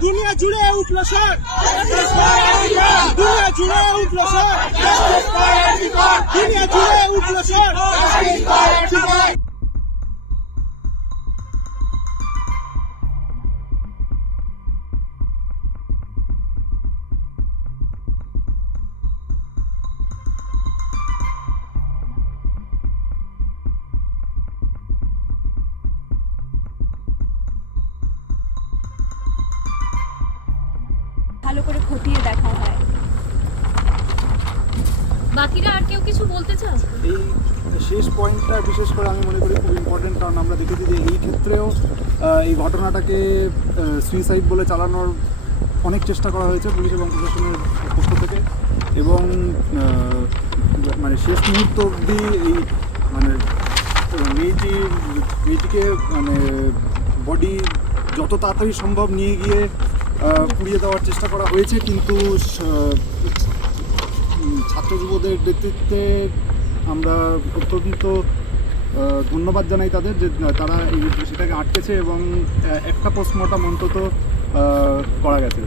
জুড়ে উঠল স্যার দুনিয়া জুড়ে উঠল স্যার দুনিয়া জুড়ে উঠল স্যার ভালো করে খতিয়ে দেখা হয়। বাকিরা আর কেউ কিছু বলতে চান? শেষ পয়েন্টটা বিশেষ করে আমি মনে করি খুব ইম্পর্টেন্ট কারণ আমরা দেখেছি যে এই ক্ষেত্রেও এই ঘটনাটাকে সুইসাইড বলে চালানোর অনেক চেষ্টা করা হয়েছে পুলিশ এবং প্রশাসনের পক্ষ থেকে। এবং মানে শেষ মুহূর্ত অবধি এই মানে মেয়েটি, মেয়েটিকে মানে বডি যত তাড়াতাড়ি সম্ভব নিয়ে গিয়ে পুড়িয়ে দেওয়ার চেষ্টা করা হয়েছে, কিন্তু ছাত্র যুবদের নেতৃত্বে আমরা অত্যন্ত ধন্যবাদ জানাই তাদের যে তারা এই সেটাকে আটকেছে এবং একটা পোস্টমর্টম অন্তত করা গেছে।